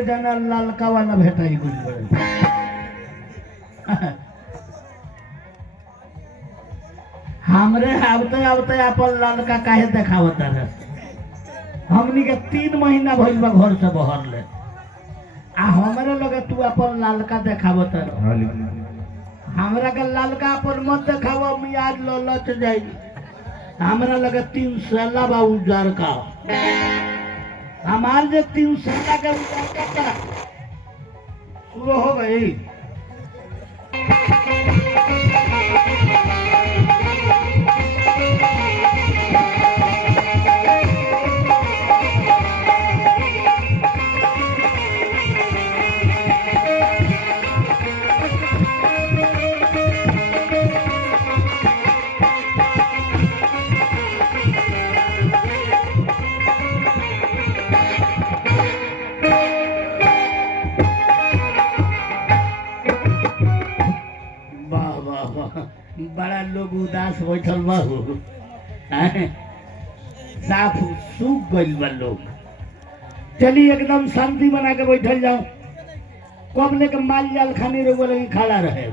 एक जना लालका वाला भेटाई कुछ बड़े हमरे आवते आवते अपन लालका काहे देखावत रहे। हमनी के 3 महीना भइल बा घर से बहर ले आ हमरे लगे तू अपन लालका देखावत रहे। हमरा के लालका अपन मत देखाव मियाज ललच जाई। हमरा लगे 3 साला बा उजार का हमार जे 3 साला के उजार का शुरू हो गई। बड़ा लोग उदास बैठल बाहू साफ सूख गइल बा लोग। चलिए एकदम शांति बना के बैठल जाओ। कब लेके माल जाल खानी रोगो लगी खड़ा रहे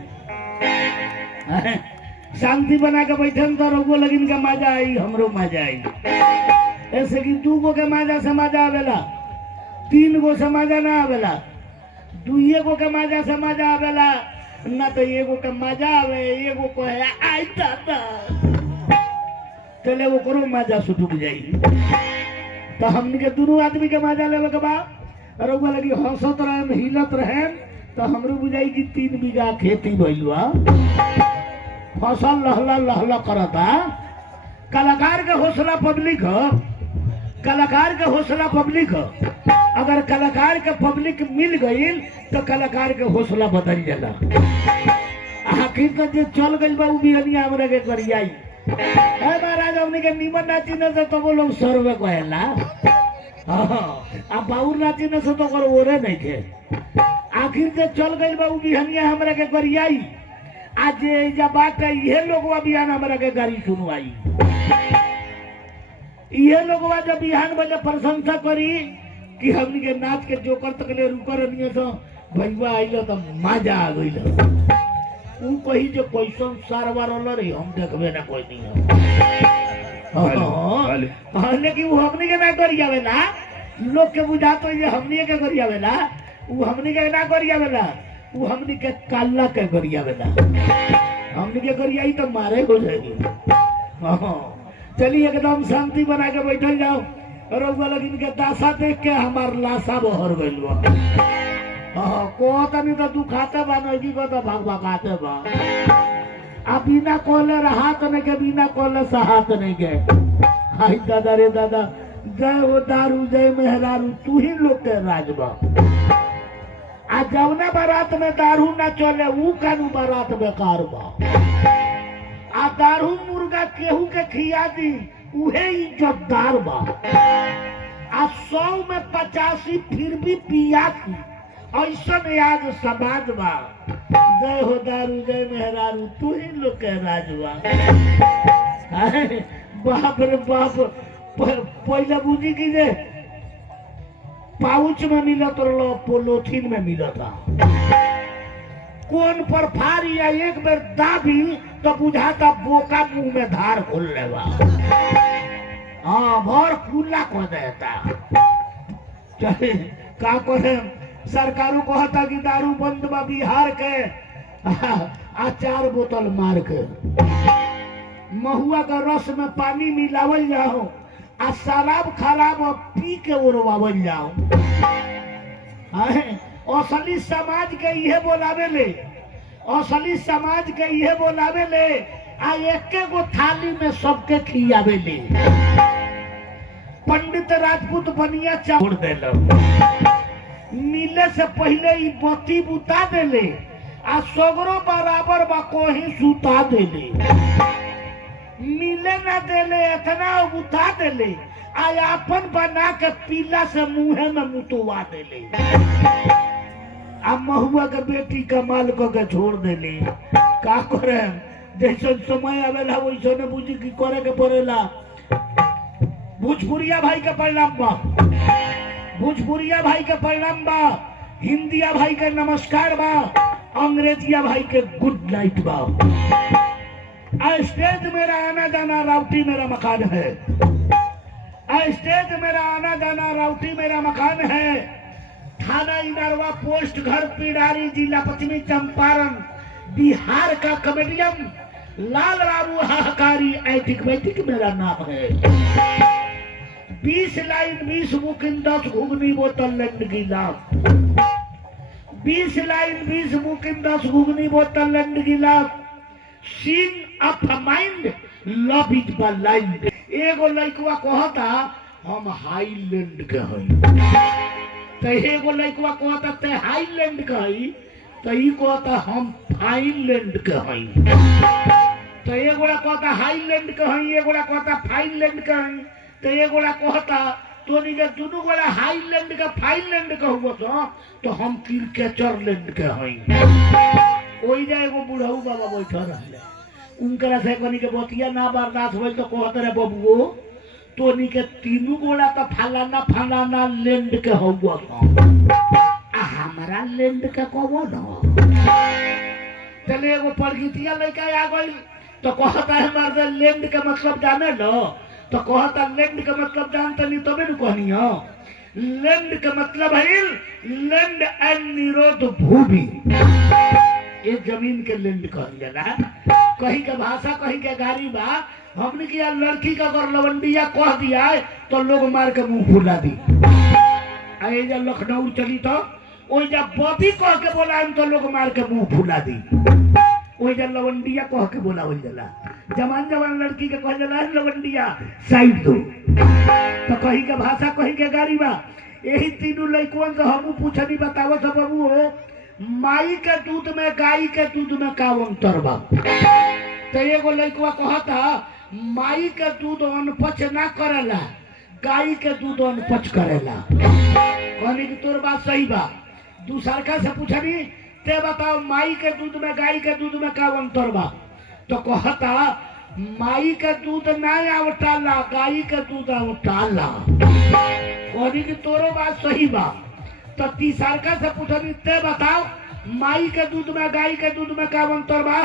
शांति बना के बैठे तो रोगो लगी का मजा आई हमरो मजा आई। ऐसे कि 2 गो के मजा से मजा आवेला 3 गो से मजा ना आवेला 2 गो के मजा से मजा आवेला ना तो एगो के मजा आवे एगो को है आई दादा चले वो करो मजा सुटुक जाई। तो हमनी के दोनों आदमी के मजा लेवे के बाद रउआ लगी हंसत रहे हिलत रहे तो हमरो बुझाई कि 3 बीघा खेती भइल बा फसल लहला लहला करता। कलाकार के हौसला पब्लिक हो कलाकार के हौसला पब्लिक हो। अगर कलाकार के पब्लिक मिल गई तो कलाकार के हौसला बदल जाला। आखिर तो जो चल गई बा उ बिहनिया हमरा के करियाई है महाराज हमनी के नीमन नाची न से तो वो लोग सर्वे कहेला अब बाउर नाची न से तो कर ओरे नहीं थे। आखिर जो चल गई बा उ बिहनिया हमरा के करियाई आज जा बात है ये लोग बिहान हमरा के गाड़ी सुनवाई। ये लोग जब बिहान बजे प्रशंसा करी कि हमनी के नाच के जोकर तक ले रुकर नहीं तो भैया आइलो तो मजा आ गइल। उ कही जो क्वेश्चन सारवार रे हम देखबे ना कोई नहीं हां लेकिन वो हमनी के ना करी आवेला लोग के बुझा तो ये हमनी के करी आवेला उ हमनी के ना करी आवेला उ हमनी के काला के करी आवेला। हमनी के करी आई तो मारे हो जाएगी। हां चलिए एकदम शांति बना के बैठल जाओ। रउआ लगिन के दासा देख के हमार लाशा बहर गइल बा। को तनी तो दुखाते बा नजी को तो भाग भागाते बा। आ बिना कोले रहात नहीं के बिना कोले सहात नहीं के। हाय दादा रे दादा जय हो दारू जय मेहरारू तू ही लोग के राज बा। आ जवना बारात में दारू ना चले ऊ कानू बारात बेकार बा। आ दारू मुर्गा केहू के खिया दी उहे इज्जतदार बा। आ 100 में 85 फिर भी पियासी ऐसा आज समाज बा। जय हो दारू जय मेहरारू तू ही लोग के राज बा। बाप रे बाप पहले बुझी की जे पाउच में मिलत रहो पोलोथीन में मिलता कौन पर फारी या एक बेर दाबी तो बुझाता बोका मुंह में धार खोल लेवा। हाँ भर खुला को देता। चले का करे सरकारों को हता कि दारू बंद बा बिहार के आ 4 बोतल मार के महुआ का रस में पानी मिलावल जाओ आ शराब खराब पी के उड़वावल जाओ। असली समाज के ये बोलावे ले असली समाज के ये बोलावे ले आ एके गो थाली में सबके खियावे ले। पंडित राजपूत बनिया छोड़ देलो मिले से पहले ही बत्ती बुता देले आ सगरो बराबर बा कोही सुता देले। मिले ना देले इतना बुता देले आ अपन बना के पीला से मुंहे में मुतवा देले। आ महुआ के बेटी कमाल के छोड़ देले। का करे जैसे समय आवेला वैसे ने बुझी की करे के पड़ेला। भोजपुरिया भाई के परिणाम बा भोजपुरिया भाई के प्रणाम बा, हिंदिया भाई के नमस्कार बा, अंग्रेजिया भाई के गुड नाइट बा। स्टेज मेरा आना जाना राउटी मेरा मकान है, स्टेज मेरा आना जाना राउटी मेरा मकान है। थाना इनारवा, पोस्ट घर पिडारी, जिला पश्चिमी चंपारण, बिहार का कॉमेडियन लाल बाबू हाहाकारी ऐतिक वैतिक मेरा नाम है। 20 लाइन 20 बुकिंग 10 घुगनी बोतल लैंड गिलास, 20 लाइन 20 बुकिंग 10 घुगनी बोतल लैंड गिलास। Scene of mind love is blind. एगो लइकवा कहता हम हाईलैंड के हई, तो एगो लइकवा कहता ते हाईलैंड के हई, तो ई कहता हम फाइनलैंड के हई। तो एगोड़ा कहता हाईलैंड के हई, एगोड़ा कहता फाइनलैंड के हई। तो एगोड़ा कहता तोनी के दुनू गोड़ा हाईलैंड के फाइनलैंड के हुआ तो हम क्रिकेचरलैंड के हई। ओई जा एगो बुढ़ऊ बाबा बैठा रहले, उनकरा से कनी के बतिया ना बर्दाश्त होइल तो कहत रे बबुओ तोनी के तीनू गोड़ा तो फलाना फलाना लैंड के हुआ आ हमारा लैंड के कबो न। चले एगो परगितिया लइका आ गइल तो कहता है हमारे लैंड के मतलब जाने लो, तो कहता लैंड के मतलब जानते नहीं तबे न कहनी हो। लैंड के मतलब है लैंड एंड निरोध भूमि, ये जमीन के लैंड कहल जाला। कहीं के भाषा कहीं के गाड़ी बा, हमने किया लड़की का अगर लवंडिया कह दिया तो लोग मार के मुंह फुला दी। आए जब लखनऊ चली तो ओई जब बॉबी कह के बोला तो लोग मार के मुंह फुला दी। ओई जब लवंडिया कह के बोला वही जला जवान जवान लड़की के कह जला लवंडिया साइड दो। तो कहीं के भाषा कहीं के गाड़ी बा। यही तीनों लड़कों से हम पूछनी बताओ सब बबू हो माई के दूध में गाय के दूध में का अंतर बा। तो एगो लड़कवा कहता माई के दूध अनपच ना करेला, गाय के दूध अनपच करेला। कहनी कि तोर बात सही बा। दूसर का से पूछनी ते बताओ माई के दूध में गाय के दूध में का अंतर बा। तो कहता माई के दूध ना आवटाला, गाय के दूध आवटाला। कहनी कि तोरो बात सही बा। तो तीसर का से पूछनी ते बताओ माई के दूध में गाय के दूध में का अंतर बा।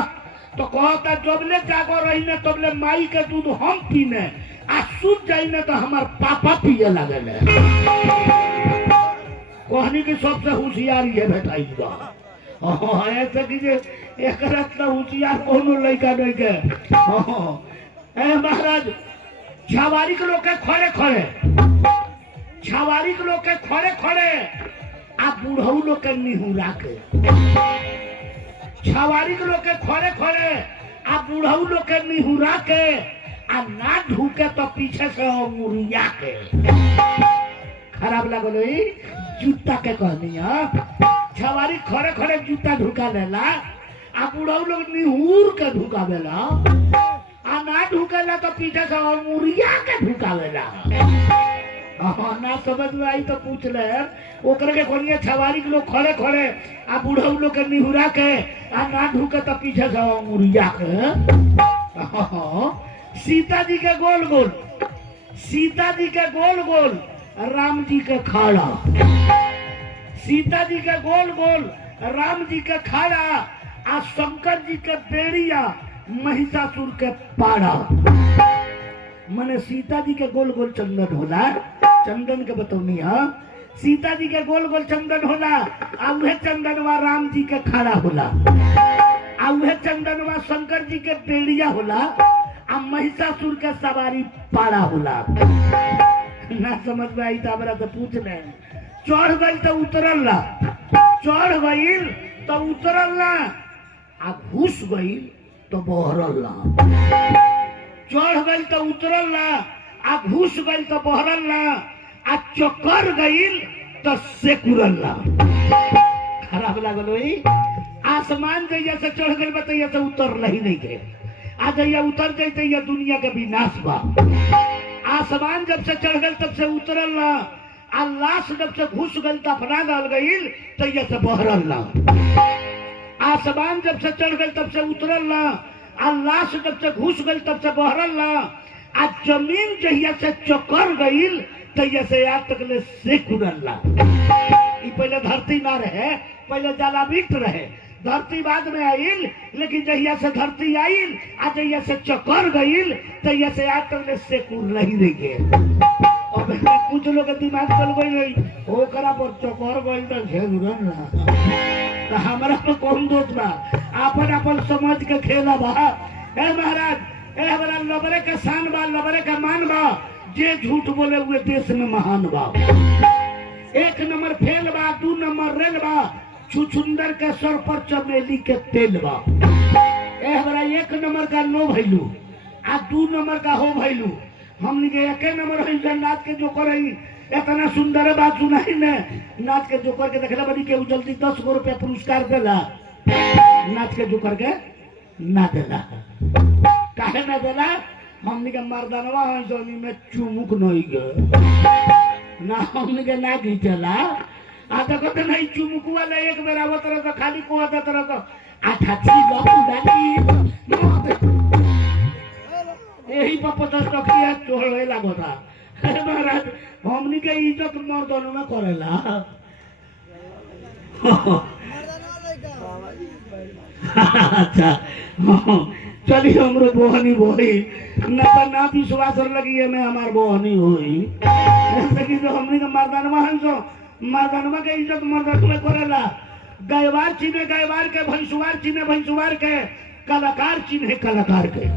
तो कहता जबले जागो रही ने तबले माई के दूध हम पीने आ सूझ जाई ने तो हमार पापा पिए लगे। कहनी की सबसे होशियार ये भेटाई बा। ऐसे कि एक होशियार कोनो लड़का नहीं के। महाराज छावारी के लोग के खड़े खड़े, छावारी के लोग के खड़े खड़े आ बूढ़ऊ लोग के निहुरा के, छावारी के लोग के खड़े खड़े आ बूढ़ऊ लोग के निहुरा के आ ना ढूके तो पीछे से मुरिया के। खराब लगल जूता के कहनी छवारी खड़े खड़े जूता ढुका लेला आ बूढ़ऊ लोग निहुर के ढुकावेला आ ना ढुकेला तो पीछे से मुरिया के ढुकावेला। ना समझ में आई तो पूछ ले ओकरे के कोनिया छवारी के लोग खड़े खड़े आ बूढ़ऊ लोग के निहुरा के आ ना ढुके तो पीछे से मुरिया के। सीता जी के गोल गोल, सीता जी के गोल गोल राम जी के खाड़ा, सीता जी के गोल गोल राम जी के खाड़ा आ शंकर जी के बेड़िया महिषासुर के पाड़ा। माने सीता जी के गोल गोल चंदन होला, चंदन के बतौनी है। सीता जी के गोल गोल चंदन होला आ उहे चंदनवा राम जी के खाड़ा होला आ उहे चंदनवा शंकर जी के बेड़िया होला आ महिषासुर के सवारी पाड़ा होला। ना समझ में आई तो हमरा से पूछ ले। चढ़ गई तो उतरल ना, चढ़ गई तो उतरल ना आ घुस गई तो बहरल ना, चढ़ गई तो उतरल ना आ घुस गई तो बहरल ना आ चक्कर गई तो सेकुरल ना। खराब लागल वही आसमान जैया से चढ़ गई बताइए तो उतर ही नहीं गए आ जैया उतर जाते ये दुनिया के विनाश बा। आसमान जब से चढ़ गई तब से उतरल ना आ लाश जब से घुस गई दफना डाल गई तो ये से बहरल ना। आसमान जब से चढ़ गई तब से उतरल ना आ लाश जब से घुस गई तब से बहरल ना आ जमीन जहिया से चकर गई तैया से आज तक ले सेकुरल्ला। पहले धरती ना रहे, पहले जलाभिक्त रहे, धरती बाद में आइल, लेकिन जहिया से धरती आइल आ जहिया से चक्कर गईल तहिया से आज तक ले सेकुर नहीं रही है। और कुछ लोग के दिमाग चल गई ओकरा पर चक्कर गईल तो झेलुरन ना, तो हमारा पर कौन दोष बा? आपन आपन समझ के खेला बा। ए महाराज, ए हमारा लबरे का शान बा, लबरे का मान बा, जे झूठ बोले हुए देश में महान बा। 1 नंबर फेल बा, 2 नंबर रेल बा, छुछुंदर के सर पर चमेली के तेल बा। ए हमारा 1 नंबर का नो भैलू आ 2 नंबर का हो भैलू। हमने के 1 नंबर है नाच के जो करई इतना सुंदर बात सुनाई ने, नाच के जो करके देखला बनी के जल्दी 10 गो रुपया पुरस्कार देला, नाच के जो करके ना देला। काहे ना देला? हमने के मर्दानवा है जोनी में चुमुक नहीं गे ना, हमने के ना घीचला। आता कहते नहीं चुमुक वाला एक बेर आवत रह तो खाली को आता तरह तो आठा चीज डाली यही पर 50 टकिया चोड़े लागो था। महाराज हमनी के इज्जत मर्दन में करेला। अच्छा चलिए हमरो बोहनी बोही ना विश्वास लगी है मैं हमार बोहनी हुई, लेकिन जो हमनी के मर्दानवा है जो मर्दानवा के इज्जत मर्दन में करेला। गायवार चिन्हे गायवार के, भैंसुवार चिन्हे भैंसुवार के, कलाकार चिन्हे कलाकार के।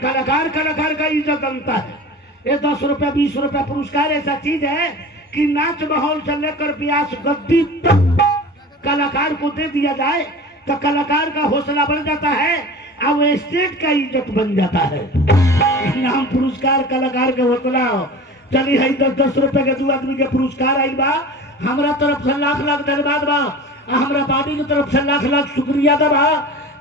कलाकार कलाकार का इज्जत बनता है। ये 10 रुपया 20 रुपया पुरस्कार ऐसा चीज है कि नाच माहौल से लेकर प्यास गद्दी तक कलाकार को दे दिया जाए तो कलाकार का हौसला बढ़ जाता है और वो स्टेट का इज्जत बन जाता है। नाम पुरस्कार कलाकार के हौसला हो। चलिए है 10-10 रुपए के 2 आदमी के पुरस्कार आई बा, हमारा तरफ से लाख लाख धन्यवाद बा, हमारा बाबी की तरफ से लाख लाख शुक्रिया दबा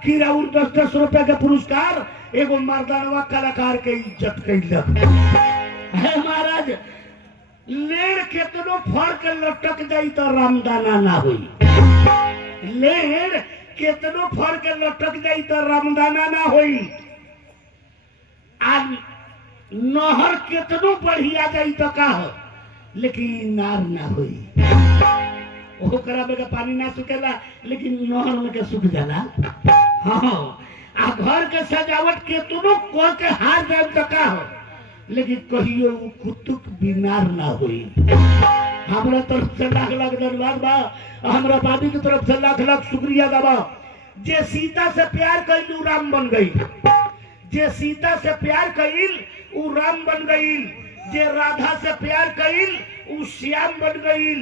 कि राउर 10-10 रुपए के पुरस्कार एगो मर्दानवा कलाकार के इज्जत कैलक है। महाराज लेर केतनो फर्क लटक जाई तो रामदाना ना हुई, लेर केतनो फर्क लटक जाई तो रामदाना ना हुई, आ नहर केतनो बढ़िया जाई तो का हो लेकिन नार ना हुई। ओकरा में का पानी ना सुखेला लेकिन नहर में के सूख जाला। हाँ आ घर के सजावट केतनो कह के हार जाए तो का हो लेकिन कहियो कुतुक बीमार ना हुई। हमारा तरफ से लाख लाख धन्यवाद बा, हमारा बाबी की तरफ से लाख लाख शुक्रिया दबा। जे सीता से प्यार कइल उ राम बन गई, जे सीता से प्यार कइल उ राम बन गई, जे राधा से प्यार कइल उ श्याम बन गई,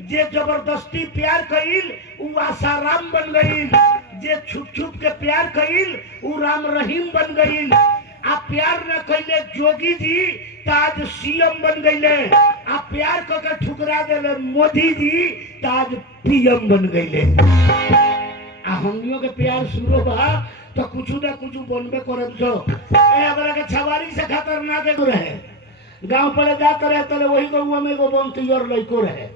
जे जबरदस्ती प्यार कइल उ आसाराम बन गई, जे छुप छुप के प्यार कइल उ राम रहीम बन गई। आ प्यार न कैले जोगी जी ताज सीएम बन गईले, आ प्यार करके ठुकरा देले मोदी जी ताज पीएम बन गईले। आ हमनियों के प्यार शुरू बा तो कुछ ना कुछ बनबे करब छो। ए हमरा के छवारी से खतरनाक एगो रहे, गांव पड़े जात रहे तले वही गौवा में एगो बंती और लइको रहे।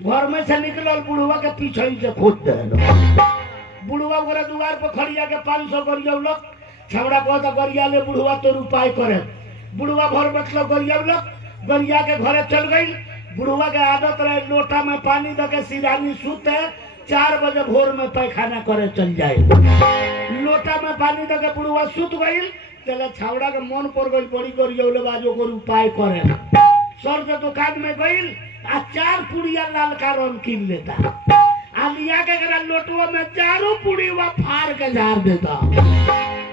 घर में से निकलल बुढ़वा के पीछे से खोद देलो, बुढ़वा ओकरा दुआर पर खड़िया के 500 गरियौलक। छवड़ा कहता गरिया ले बुढ़वा तो उपाय करे, बुढ़वा घर मतलब गरियौलक, गरिया के घरे चल गई। बुढ़वा के आदत रहे लोटा में पानी दे सिरानी सूते 4 बजे भोर में पैखाना करे चल जाए। लोटा में पानी दे बुढ़वा सूत गई, चले छावड़ा के मन पर गई बड़ी गरियौले बाजो को उपाय करे। सर के दुकान में गई आ 4 पुड़िया लालका रंग कीन लेता, आ लिया के लोटवा में 4 पुड़िया फाड़ के झाड़ देता,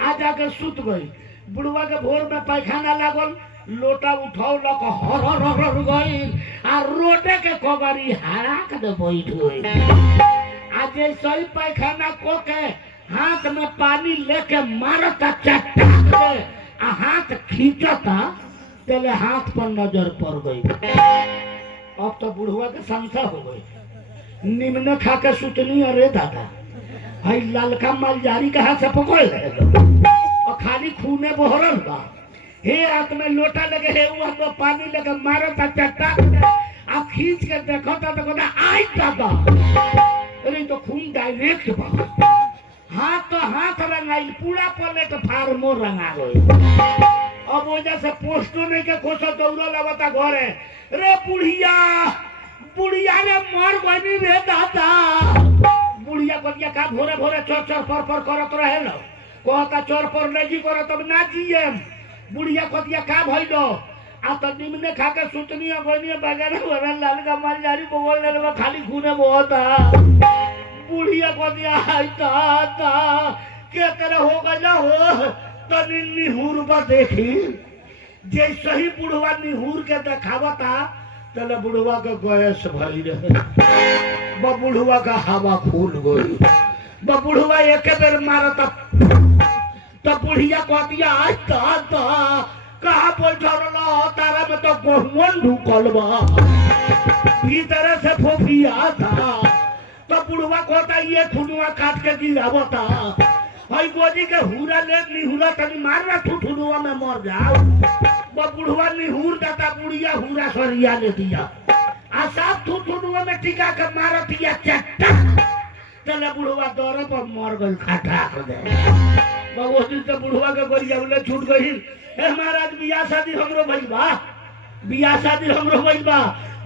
आ जाके सुत गई। बुढ़वा के भोर में पैखाना लागल, लोटा उठौलक हर गई आ रोटे के कगरी हराक दे बैठ गई। आ जैसे ही पैखाना को के हाथ में पानी लेके मारता चट्टा के आ हाथ खींचता, तेले हाथ पर नजर पड़ गई। अब तो बुढ़वा के संशय हो गई, निम्न खा के सुतनी। अरे दादा भाई लालका मालजारी कहाँ से पकड़ रहे और खाली खूने बहरल बा। हे रात में लोटा लगे हे हुआ तो पानी लगे मारता चट्टा आ खींच के देखता तो कहता आई दादा, अरे तो खून डायरेक्ट बा। हाथ तो हाथ रंगाई, पूरा प्लेट फार्मो रंगा गई। अब वजह से पोस्टो नहीं के खोसा दौड़ा लगता घर है रे बुढ़िया बुढ़िया ने मर गई रे दादा बुढ़िया कदिया का भोरे भोरे चर चर पर करत रहे लो कहता चर पर नहीं जी करो तब ना जिए बुढ़िया कदिया का भइलो आ तो निमने खा के सुतनी गनी बगैर वाला लाल का माल जारी बोल ले खाली खूने बहुत बुढ़िया कदिया ता के तरह हो गया हो तनी निहुर बा देखी जैसे ही बुढ़वा निहुर के देखावता तले बुढ़वा के गैस भरी रहे बुढ़वा का हवा फूल गई बुढ़वा एक बेर मारता तब बुढ़िया कहतिया कहा बैठा रहा तारा में तो गहुमन ढुकल बा भीतर से फोफिया था तो बुढ़वा कहता ये खुनुआ काट के गिरावता हई गोजी के हुरा ले निहुरा तनी मारना ठुठुनुआ में मर जाओ वो बुढ़वा निहुर जाता बुढ़िया हुरा सरिया ले दिया आ साफ ठुठुनुआ में टिका के मारतिया चट्टा चले बुढ़वा दौरे पर मर गई खाटा कर दे वो दिन से बुढ़वा के गोरिया बोले छूट गई हे महाराज बियाह शादी हमरो भइल बा बियाह शादी हमरो भइल बा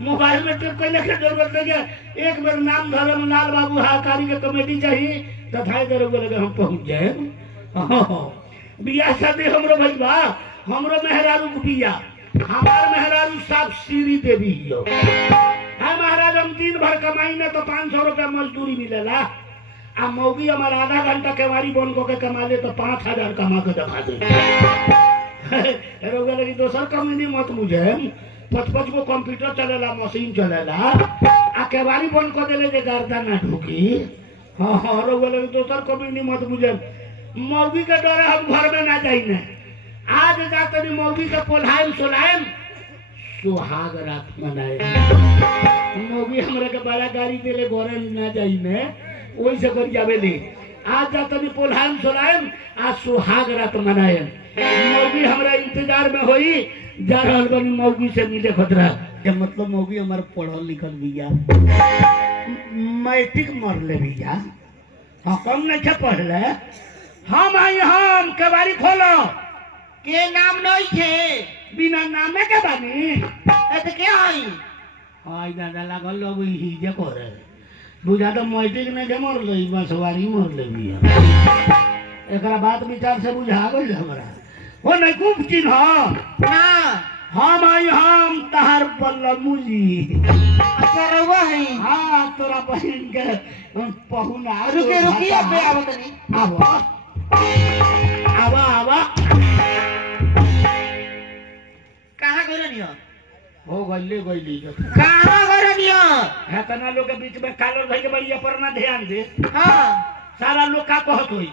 मोबाइल में टिप के लेके जरूरत नहीं है एक बार नाम धर्म लाल बाबू हाकारी के कमेटी चाहिए तथा इधर बोले हम पहुंच जाए बियाह शादी हमरो भइल बा हमरो मेहरारू बिया हमार मेहरारू साफ सीरी देवी हो है महाराज हम दिन भर कमाई में तो 500 रुपया मजदूरी मिलेला आ मौगी हमारा आधा घंटा केवारी बन को के कमा ले तो 5000 कमा के दिखा दे लगी दोसर कमी मत मुझे 5-5 को कंप्यूटर चलेला मशीन चलेला आ केवारी बन को देले जे गर्दा ना ढुकी हाँ लगी दोसर कमी मत मुझे मौगी के डरे हम घर में ना जाई ने आज जाते मौगी के पोल्हाइम सोलाइम सुहाग रात मनाए मौगी हमरा के बड़ा गाड़ी देले घरे ना जाई ने ओई से कर जावेली आज जातनी पोल्हाइम सोलाइम आज सुहाग रात मनाए मौगी हमरा इंतजार में होई जा रहल बनी मौगी से मिले खतरा के मतलब मौगी हमार पढ़ल लिखल बिया मैट्रिक मर ले बिया हां कम नहीं छे पढ़ले हम आई हम केवारी खोलो के नाम नहीं थे बिना नामे के बानी एते के आई आई दादा लागल लोग ही जे करे बुझा तो मैट्रिक ने के मर लई बसवारी मर ले बिया एकरा बात विचार से बुझा गइल हमरा हो नहीं खूब चिन्ह ना हम आई हम तहार बल्लमुजी अच्छा रहुआ है हां तोरा बहन के पहुना रुके रुकिए बे आवतनी आवा आवा आवा कहाँ गइलनियो हो गइली कहाँ गइलनियो है तना लोग के बीच में कालो भाई के भैया पर ना ध्यान दे हां सारा लोग का कहत होई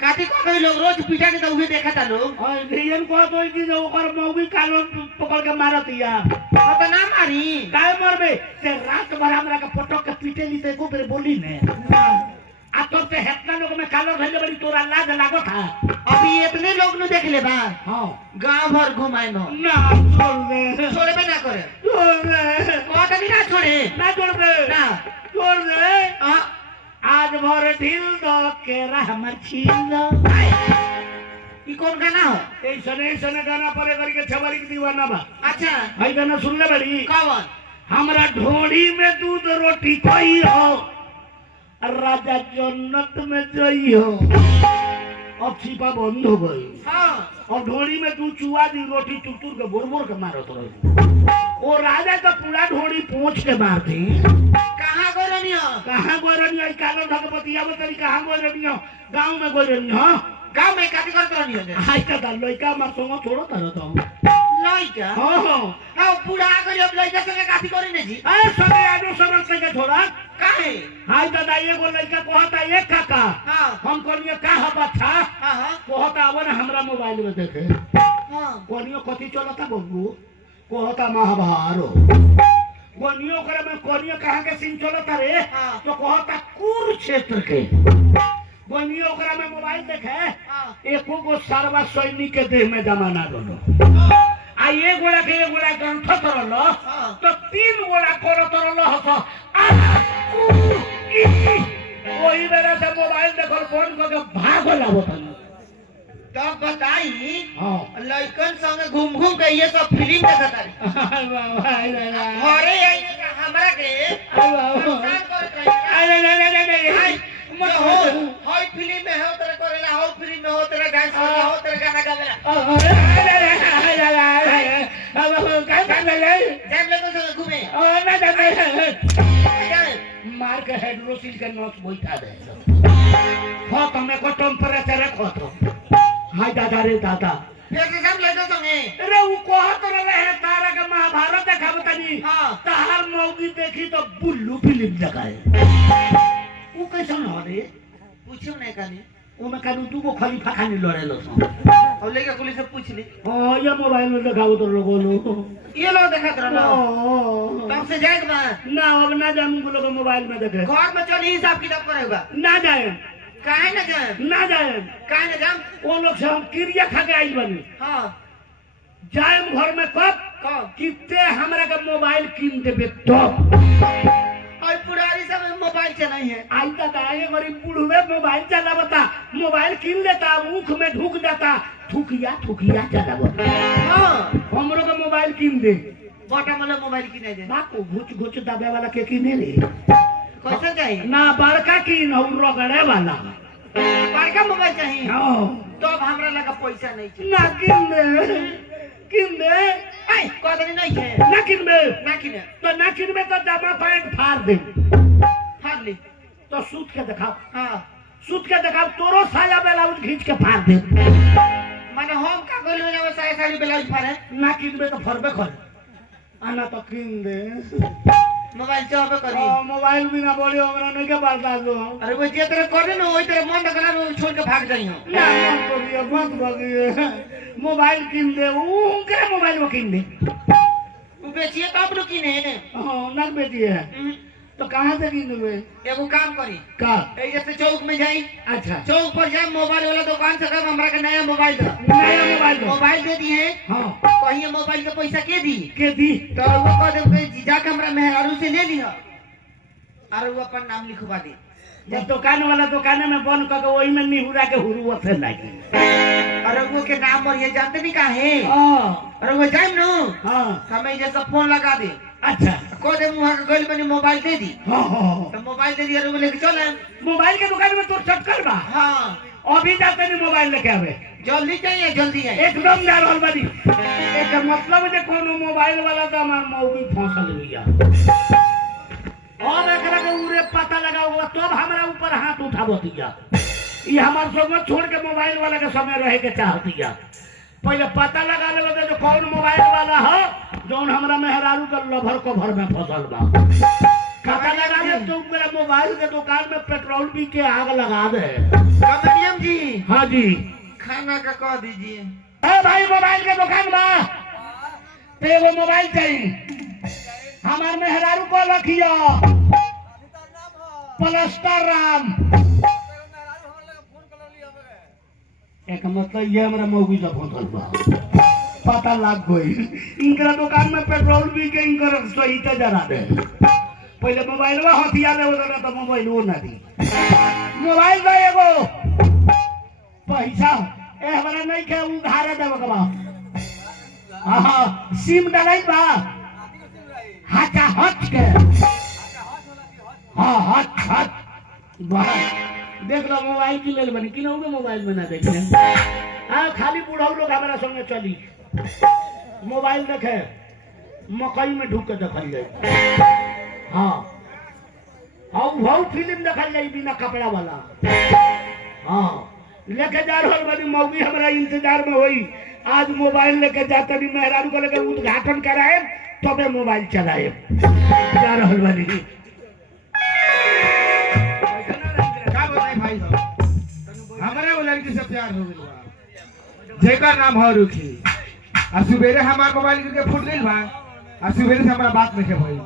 काटी को कोई लोग रोज पीटा के तो उहे देखता लोग हां ध्यान कहत होई कि जो ओकर मौगी कालो पकड़ के मारतिया तो ना मारी काय मरबे से रात भर हमरा के पटक के पीटे ली ते को बेर बोली ने आ तो पे हेतना लोग में कालो भेले बड़ी तोरा लाज लागो था अभी इतने लोग ने देख ले बा हां गांव भर घुमाए नो ना छोड़े पे ना करे कोटा भी ना छोड़े ना छोड़ दे आज भर ढील दो केरा हमर छील दो ई कौन गाना हो ऐसने गाना परे करके छवारी की दीवाना बा अच्छा भाई गाना सुन ले बड़ी कौन हमरा ढोड़ी में दूध रोटी कोई हो राजा जन्नत में जई हो अब छिपा बंद हो गई हाँ और ढोड़ी में तू चुआ दी रोटी टुटुर के बोर के मारत रही वो राजा का पूरा ढोड़ी पोंछ के मार दी कहाँ गोरनियो कालो भगवतिया बतारी कहाँ गोरनियो गांव में गोरनियो गांव में काटी करत रहनियो हाय का लइका मार संग छोड़ो तारो तो लइका हां पूरा गरी अब लइका संग काटी करे ने जी ए संगे आजो समझ के छोड़ा काहे हाय दादा ये गो लइका कहता एक काका हां हम कोनियो का बच्चा हां कहता आवन हमरा मोबाइल में देखे हां कोनियो कथि चलता बबू कहता महाभारत कोनियो करे में कोनियो कहां के सीन चलता रे तो कहता कुरुक्षेत्र के कोनियो करे में मोबाइल देखे एको को सर्वा सैनिक के देह में जमाना दोनो आ ये गोला ग्रंथ तरलो तो 3 गोला करो तरलो हस वही मेरा से मोबाइल देखो फोन को भागो लाबो तन तब बताई हाँ लइकन संगे घूम घूम के ये सब फिल्म देखत रही घरे आई हमरा के परेशान करत रही हाय फिल्म में हो तेरे करेला हो फिल्म में हो तेरा डांस करेला हो तेरा गाना गावेला जब लोग संगे घूमे मार के हाइड्रोसिल के नोट बैठा दे खत्म को टेम्परेचर खत्म हाय दादा रे दादा फिर से सब लोग संगे अरे वो कहत रहे तारा के महाभारत देखाब तनी हां तार मौगी देखी तो बुल्लू फिल्म देखाए वो कैसन हो रे पूछो नहीं कनी वो मैं कहूं तू को खलीफा खानी लड़े लो और लेके पुलिस से पूछ ली हां ये मोबाइल में देखाओ तो लोगों लो ये लोग देखत रहलो तब से जाए बा ना अब ना जानू लोग मोबाइल में देखे घर में चल हिसाब किताब करेगा ना जाए काहे ना जाए ना जाए काहे ना जाम वो लोग से हम क्रिया खा के आई बनी हां जाए घर में कब कितने हमरा का मोबाइल कीन देबे तब और पुरानी समय मोबाइल चलाई है आई दादा ये गरीब बूढ़वे मोबाइल चलावता मोबाइल कीन लेता मुख में ढुक जाता थुकिया थुकिया चलावता हां हमरो का मोबाइल कीन दे बटा वाला मोबाइल किने दे बाको घुच घुच दबे वाला के कीने रे कैसे चाहिए ना बड़का कीन हम रगड़े वाला बड़का मोबाइल चाहिए हां तो अब हमरा लगा पैसा नहीं है ना कीन दे आई कोदनी नहीं है ना कीन में तो जमा पैंट फाड़ दे फाड़ ली तो सूत के दिखाओ हां सूत के दिखाओ तोरो साया ब्लाउज खींच के फाड़ दे माने हम का गोल में जावे साड़ी ब्लाउज फाड़े ना कीन में तो फरबे कर आना तो कीन दे मोबाइल चाहबे करी मोबाइल बिना बोली हमरा नहीं के बर्दाश्त हो अरे वो जे तरह करे ना ओई तरह मन करा छोड़ के भाग जाई हो ना मत बोलिए मोबाइल कीन दे उनके मोबाइल वो कीन दे वो बेचिए तब लो किने हां ना बेचिए तो कहां से कीन दे एगो काम करी का ए जैसे चौक में जाई अच्छा चौक पर जाए मोबाइल वाला दुकान से कह हमरा के नया मोबाइल दे मोबाइल दे दिए हां कहिए मोबाइल के पैसा के दी तो वो कह दे जीजा के हमरा मेहरारू से ले लियो और वो अपन नाम लिखवा दे जब दुकान वाला दुकान में बंद करके वही में निहुरा के हुरू से लागी अरे वो के नाम और ये जानते नहीं का है हां अरे वो जाइम नो हां हमें जैसा फोन लगा दे अच्छा को दे मुंह के गल में मोबाइल दे दी हां तो मोबाइल दे दिया रो लेके चले मोबाइल के दुकान में तो चक्कर बा हां अभी जाते नहीं मोबाइल लेके आवे जल्दी चाहिए जल्दी है एकदम जा रहल बानी एक मतलब जे कोनो मोबाइल वाला तो हमार मौगी फंसल गया और एकरा के उरे पता लगाओ तब हमरा ऊपर हाथ उठाबो दिया ये हमार संग छोड़ के मोबाइल वाला के समय रहे के चाहतिया पहले पता लगा लेबे जो कौन मोबाइल वाला है जोन हमरा मेहरारू के लभर को भर में फंसल बा पता लगा ले तो मेरा मोबाइल के दुकान में पेट्रोल पी के आग लगा दे कमेडियम जी हां जी खाना का कह दीजिए ए भाई मोबाइल के दुकान बा ते वो मोबाइल चाहिए हमार मेहरारू को रखियो प्लस्टर राम एक मतलब ये हमरा मौगी का फोन बा पता लग गई इनकरा दुकान में पेट्रोल भी के इनकर सही ते जरा दे पहले मोबाइल में हथिया ले उधर तो मोबाइल वो ना दी मोबाइल दे एगो पैसा ए हमरा नहीं के उधार देबो के बा हां सिम डालाई बा हाथा हट के हां हट वाह देख लो मोबाइल की ले बनी कि नहुगे मोबाइल में ना देखे हां खाली बूढ़ा लोग हमारा संगे चली मोबाइल देखे मकई में ढुक के देखल जाए हाँ और फिल्म देखल जाए बिना कपड़ा वाला हाँ लेके जा रहल बनी मौगी हमरा इंतजार में होई आज मोबाइल लेके जाते नहीं मेहरारू को लेके उद्घाटन कराए तबे मोबाइल चलाए जा रहल बनी भाई हमारे वो लड़की से प्यार हो गइल जेकर नाम है रुखी आ सुबेरे हमार मोबाइल के फुट गइल बा आ सुबेरे से हमारा बात नहीं भइल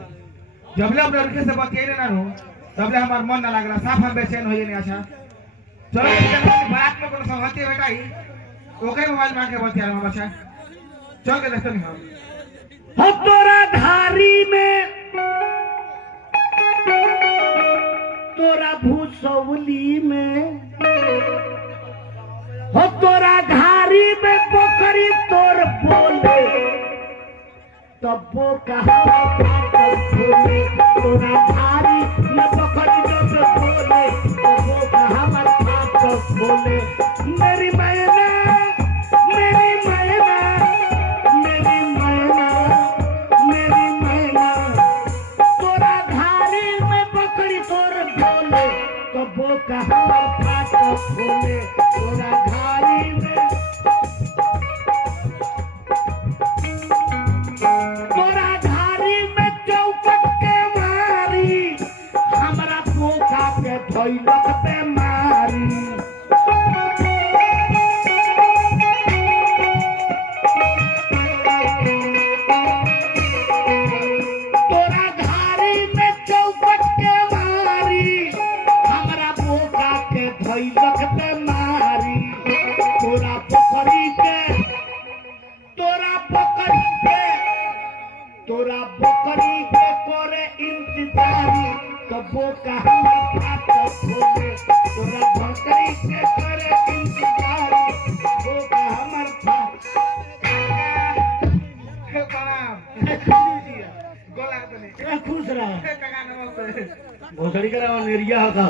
जबले हम लड़के से बतियाइले ना हो तबले हमार मन ना लागला साफ हम बेचैन होइए नहीं अच्छा चलो बारात में कोनो संगति बेटाई ओकरे मोबाइल मांग के बतिया हम अच्छा चल के देखते नहीं हम हो तोरा धारी में तोरा भूसौली में हो तोरा घारी में पोखरी तोर बोले तब्बो कहा बोले तोरा घारी में पोखरी तोर बोले तब्बो कहा मत बोले मेरी मैना मेरी मैना मेरी मैना मेरी मैना तोरा घारी में पोखरी तोर बोले तब्बो कहा मत बोले तोरा घारी में तोरा घारी में चौकट के मारी हमरा पोखा के धोइलक पे मारी तोरा घारी में चौकट के मारी हमरा पोखा के धोइलक पे मारी तोरा पोखरी के तोरा पोखरी के तोरा पोखरी के करे इंतजारी तब्बो का हमर फाट खोले तोरा पोखरी के करे इंतजारी तब्बो का हमर फाट खुश रहा भोसड़ी के रहा निर्या होगा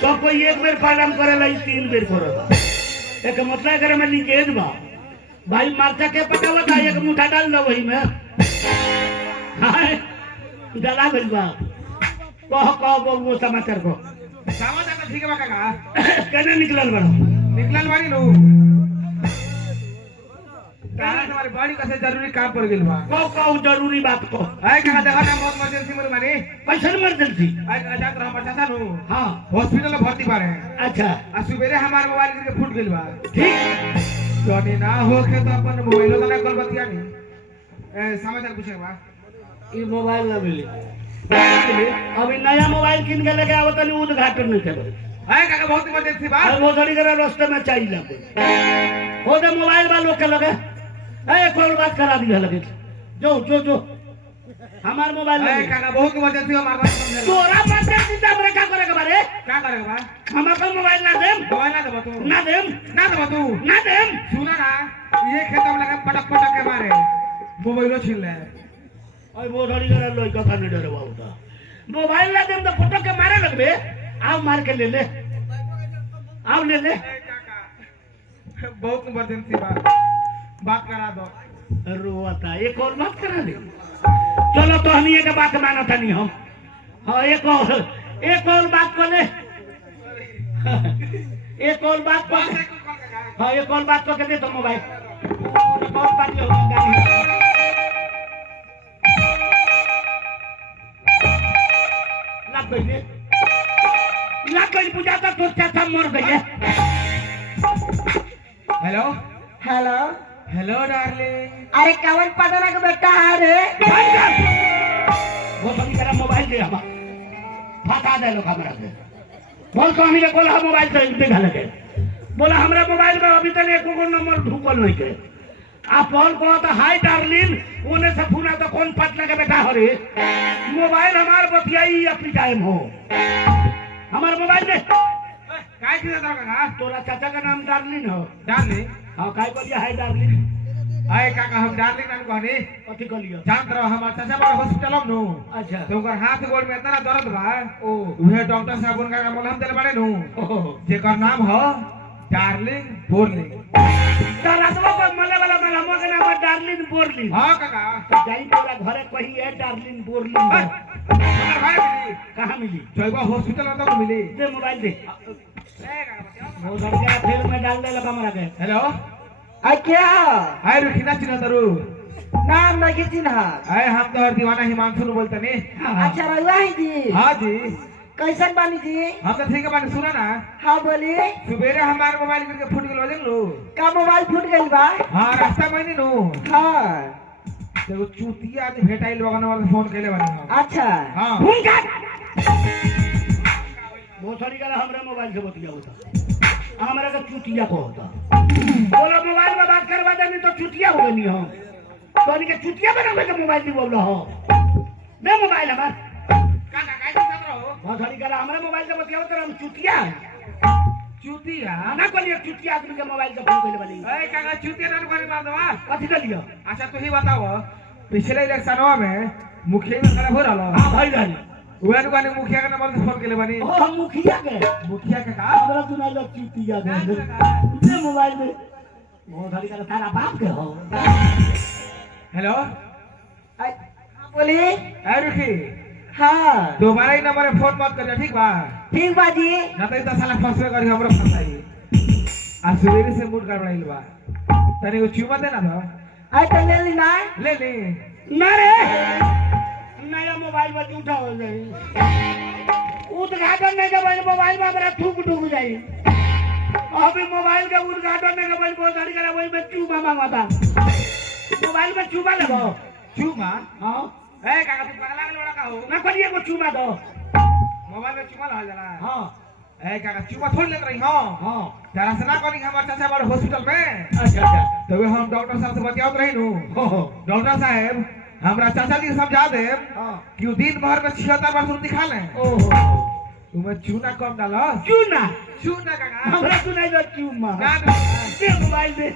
सब कोई एक बेर पालन करेला 3 बेर करता एक मतलब करे में लीकेज बा भाई मरचा के पकावा था एक मुठा डाल दो वही में हाय डाला गइल बा कह वो समाचार को समाचार तो ठीक है बा काका केने निकलल बड़ा निकलल बानी नु काहे तुम्हारी बॉडी कैसे जरूरी काम पड़ गेल बा को जरूरी बात को आय काका देखो ना बहुत इमरजेंसी में मानी कैसे इमरजेंसी आय जात रहा चाचा नु हां हॉस्पिटल में भर्ती बारे अच्छा आ सुबेरे हमार मोबाइल गिर के फूट गेल बा ठीक जोनी ना होखे तो अपन मोबाइलो तो ना कल बतिया नहीं समाचार पूछे बा ई मोबाइल ना मिली अभी नया मोबाइल किन के लेके आवत नहीं उद्घाटन नहीं करे आय काका बहुत इमरजेंसी बा और भोसड़ी के रास्ते में चाहिए लगे हो दे मोबाइल वालों के लगे एक और बात करा दिया लगे जो जो जो हमार मोबाइल आय काका बहुत इमरजेंसी हमार बात समझ तोरा बात चिंता हमरे का करे के बारे क्या करेगा बा हम अपन मोबाइल ना देम मोबाइल ना देबो तू ना देम ना देबो तू ना देम सुना ना ये खेत में लगा पटक पटक के मारे मोबाइलो छीन ले ओए भोसड़ी के लोई का खाने डरे बाबूता मोबाइल ना देम तो फोटो के मारे लगबे आओ मार के ले ले आओ ले ले बहुत इमरजेंसी बात करा दो रोता एक और बात करा दे चलो तो हम ये के बात मानो था नहीं हम हाँ एक और बात को ले एक और बात को हाँ एक और बात को के दे तो मोबाइल एक और बात जो लग गई पूजा का तो चाचा मर गए हेलो हेलो हेलो डार्लिंग अरे कवन पटना के बेटा है रे वो सभी तेरा मोबाइल दे हमारा फटा दे लोग हमारा से बोल तो हमें बोला मोबाइल से देखा लगे बोला हमारा मोबाइल में अभी तक एक नंबर ढूंढल नहीं के आप कॉल को तो हाय डार्लिंग उन्हें से फोन तो कौन पटना के बेटा हो रे मोबाइल हमार बतियाई अपनी टाइम हो हमारा मोबाइल दे काय किया काका तोरा चाचा का नाम डार्लिन हो डार्लिंग हाँ काय को लिया हाय डार्लिन आए काका हम डार्लिंग नाम कहनी कथी को लिया जानत रहो हमार चाचा बड़ा हॉस्पिटल में नु अच्छा तो ओकर हाथ गोड़ में इतना दर्द बा ओ उहे डॉक्टर साहब उनका मलहम देले बाड़े नु जेकर नाम हो डार्लिंग बोर्लिंग दरदवा को मले वाला मलहम के नाम है डार्लिन बोर्लिन हां काका तो जाई तोरा घरे कही है डार्लिन बोर्लिन हमार भाई मिली कहाँ मिली जयबा हॉस्पिटल में तो मिली दे मोबाइल दे वो लड़का फिर में डाल दे लगा मरा के हेलो आ क्या आए रुखिना चिन्ह तरू नाम नहीं चिन्ह आए हम तो दीवाना हिमांशु बोलते ने अच्छा रहुआ है जी हाँ जी कैसन बानी जी हम तो ठीक है बानी सुना ना हाँ बोली सुबेरे हमार मोबाइल गिर के फूट गेल वजन लो का मोबाइल फूट गई बा हाँ रास्ता में नु हाँ देखो चूतिया आदमी भेटाइल बगन वाला फोन केले बानी हम अच्छा हां फोन कर बहुत सारी गाला हमरा मोबाइल से बतिया होता हमरा का चुतिया को होता बोला मोबाइल में बात करवा देनी तो चुतिया हो गई हम तो इनके चुतिया बनावे के मोबाइल दी बोल रहा हो दे मोबाइल हमार काका कैसे चल रहा हो बहुत सारी गाला हमरा मोबाइल से बतिया होता हम चुतिया चुतिया ना करिए चुटिया आदमी के मोबाइल के फोन कइले बानी ए काका चुतिया ना दुकान मार दवा कथि कर लियो अच्छा तू ही बताओ पिछले इलेक्शनवा में मुखिया में खराब हो रहा हां भाई रहल वह दुकान मुखिया के नंबर से फोन केले बानी ओ मुखिया के का हमरा सुना लो चुटिया के ये मोबाइल में बहुत सारी का तारा बाप के हो हेलो बोलिए ए रुखी हाँ दोबारा ही नंबर पे फोन मत करियो ठीक बा ठीक बाजी ना तो इतना साला फंसवे करी हमरो फंसाई आ सुबह से मूड गड़बड़ाइल बा तनी को चुमा देना दो आई तो ले ली ना ले ले ना रे नया मोबाइल में झूठा हो जाई उद्घाटन नहीं के मोबाइल में हमरा थूक डूब जाई अभी मोबाइल का उद्घाटन नहीं के बहुत सारी करा वही में चूमा मांगता मोबाइल में चूमा लगो चुमा हां ए काका तू पगला गेल बड़ा का हो ना करिए को चूमा दो मोबाइल में चुमा ला जाला हां ए काका चुमा थोड़ लेत रही हां हां तेरा से ना करी हमार चाचा बड़ हॉस्पिटल में अच्छा अच्छा तो वे हम डॉक्टर साहब से बतियात रही नु हो डॉक्टर साहब हमरा चाचा जी समझा दे हां कि दिन भर में 76 बार सुन दिखा ले ओहो तुम चूना कम डालो चूना चूना काका हमरा सुनाई दो चूमा ना ना ये मोबाइल में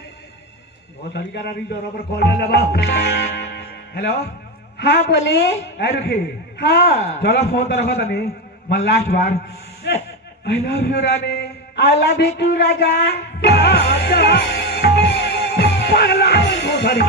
बहुत सारी करा रिजर्व पर कॉल ले बा हेलो हाँ बोलिए ए रुखी हाँ चलो फोन तो रखो तनी मन लास्ट बार आई लव यू रानी आई लव यू टू राजा अच्छा पगला बहुत सारी